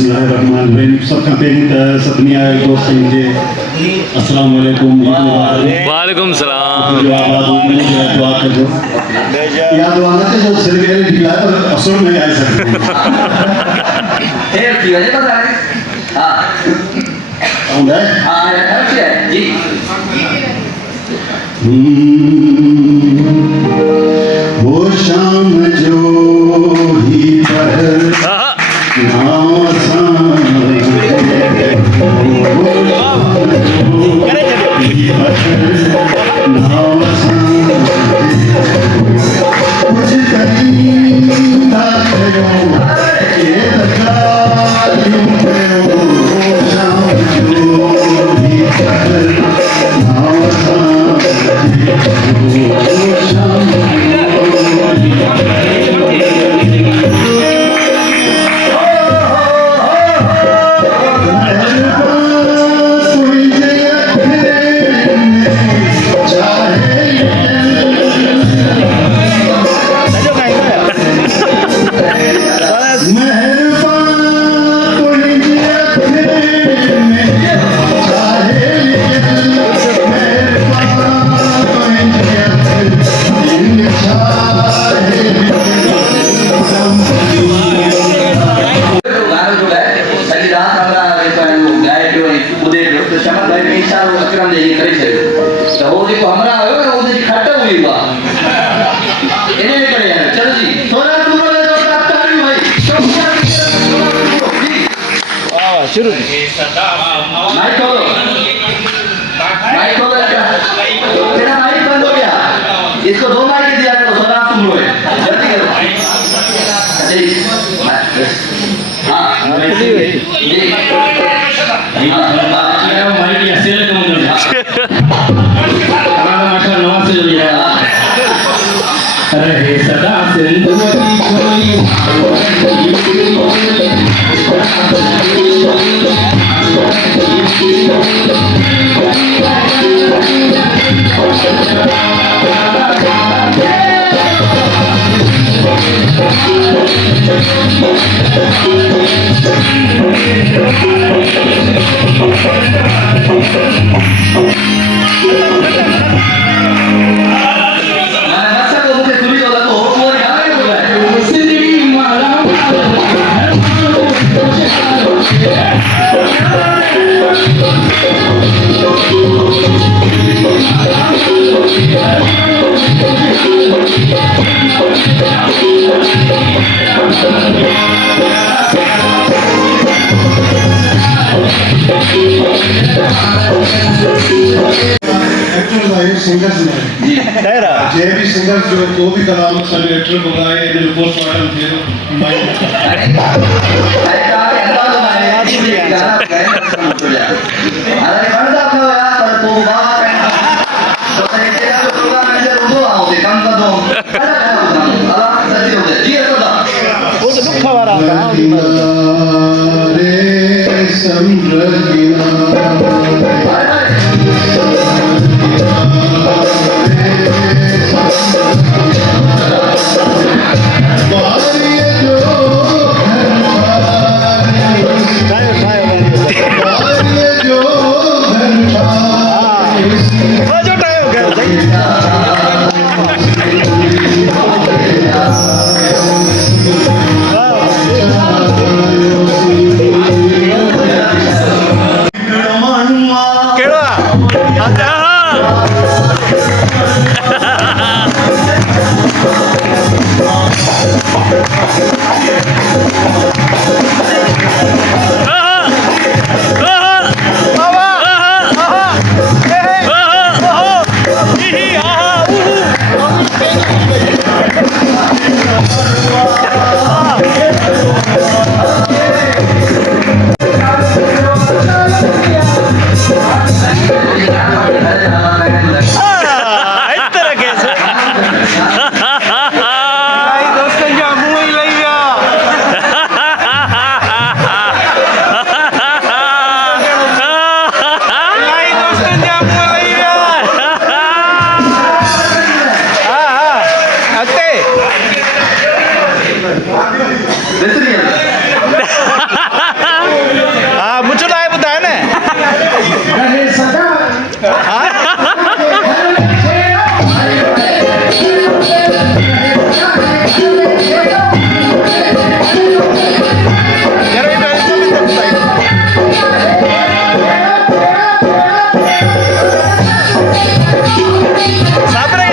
बिस्मिल्लाहिर्रहमानिर्रहीम। सबका सतनिया दोस्त मुझे अस्सलाम वालेकुम। वालेकुम सलाम। दुआ कर दो या दुआ ना जो सिरगेरे दिला पर असर में आ सकते है ठीक है पता है हां होंगे हां यार है जी वो शाम जो ही पर शुरू माइक खोलो तेरा माइक बंद हो गया इसको दो माइक दिया करो सोना तुम लोग जल्दी करो हाँ माइक ऐसे लगे मुझे हमारा माशा नवाज से जुड़ी है रहे सदा सिंधुवती कोई सिंगर्स ने जेबी सिंगर्स जो तो भी कलाम सेलिब्रेटर बुलाए इन पोस्टमार्टम थे माइक रहे सदा साबरा